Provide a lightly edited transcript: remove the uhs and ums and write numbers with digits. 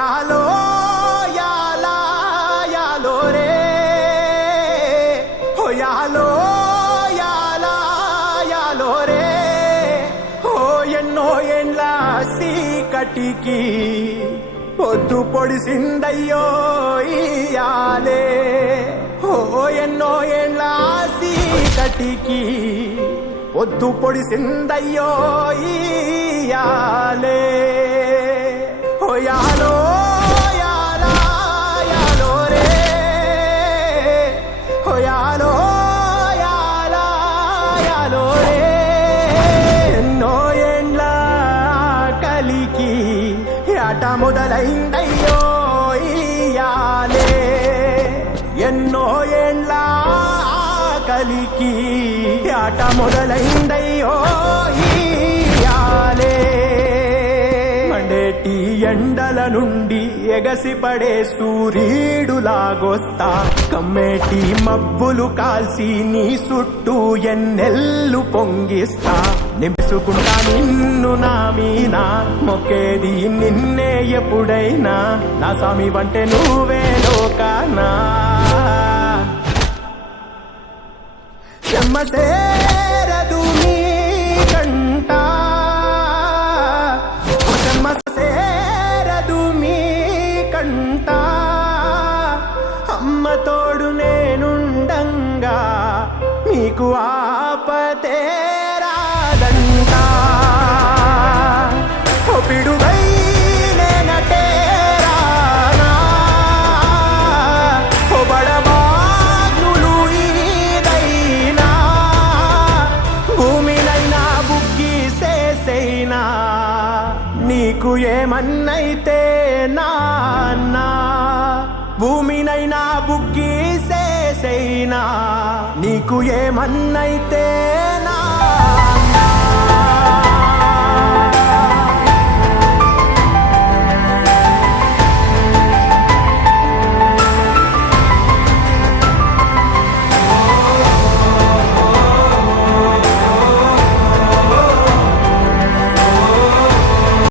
యాలో యాలా యాలో రే ఓ యాలో యాలా యాలో రే ఓ ఎన్నో ఏండ్ల సీకటికి పొద్దు పొడిసిందయ్యో ఇయాలే ఓ ఎన్నో ఏండ్ల సీకటికి పొద్దు పొడిసిందయ్యో ఇయాలే ఓ యాలో యాలా యాలో రే ఓ యాలో యాలా యాలో రే ఎన్నో ఏండ్ల కలికి ఆట మొదలైందయ్యో ఇయాలే ఎన్నో ఏండ్ల కలికి ఆట మొదలైందయ్యో ఇయాలే మండేటి ఎండల నుండి ఎగసిపడే సూర్యుడులాగొస్తా కమ్మేటి మబ్బులు కాల్సి నీ చుట్టూ ఎన్నెల్లు పొంగిస్తా నింపుకుంటా నిన్ను నా మీనా మొక్కేది నిన్నే ఎప్పుడైనా నా స్వామి వంటే నువ్వే లోకానా చెమ్మసేరదు నీ కంట చెమ్మసేరదు మీ కంట అమ్మ తోడు నేనుండంగా మీకు ఆపతే రాదంట ఓ పిడుగై నేనటేరానా ఓ బడబాగ్నులు ఈదైనా భూమినైనా బుగ్గి సేసైనా నీకు ఏమన్నైతే నాన్నా భూమినైనా బుగ్గి సేసైనా నీకు ఏమన్నైతే